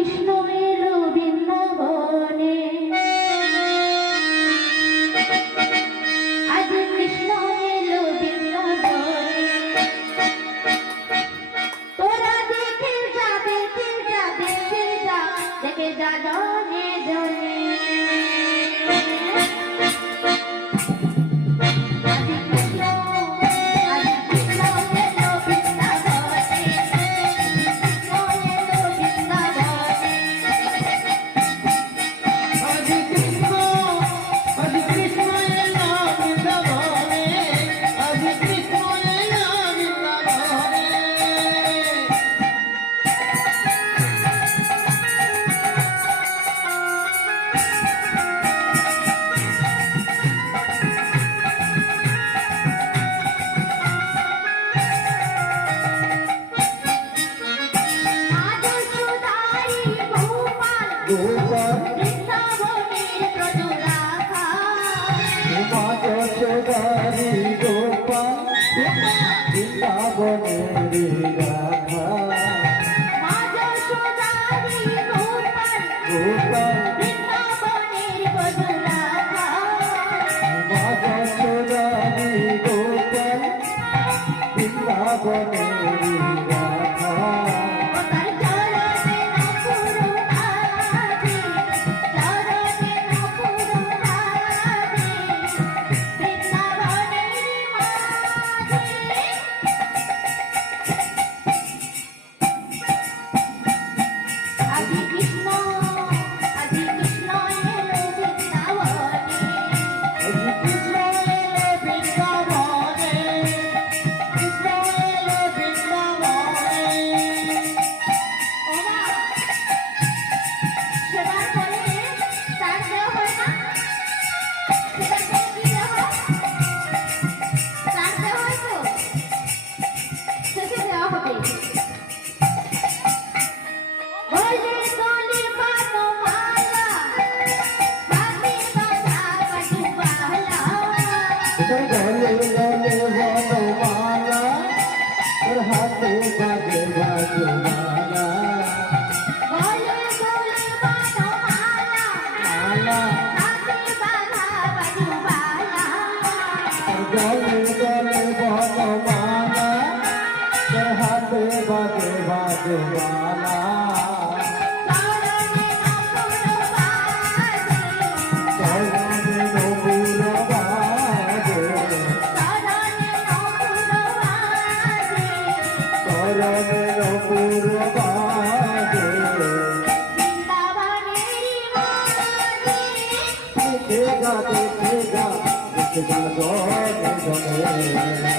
কৃষ্ণ এলো বৃন্দাবনে, আজ কৃষ্ণ এলো বৃন্দাবনে। তোরা দেখে যা, দেখে যা, দেখে যা, দেখে যা জনে জনে। বৃন্দাবনের ব্রজরাখা, যশোদারি গোপাল বৃন্দাবনের রাখা, মা যশোদারি গোপাল গোপাল বৃন্দাবনের ব্রজরাখা। মা যশোদারি গোপাল বৃন্দাবনের রাখা। গলে গলে বনমালা, তোর হাতে বাজে বাজুমালা, গলে গলে বনমালা, মালা হাতে বাঁধা বাজুবালা। গলে গলে বনমালা, তোর হাতে বাজে বাজুমালা। দেখেগা দেখেগা দেখেগা গনে গনে।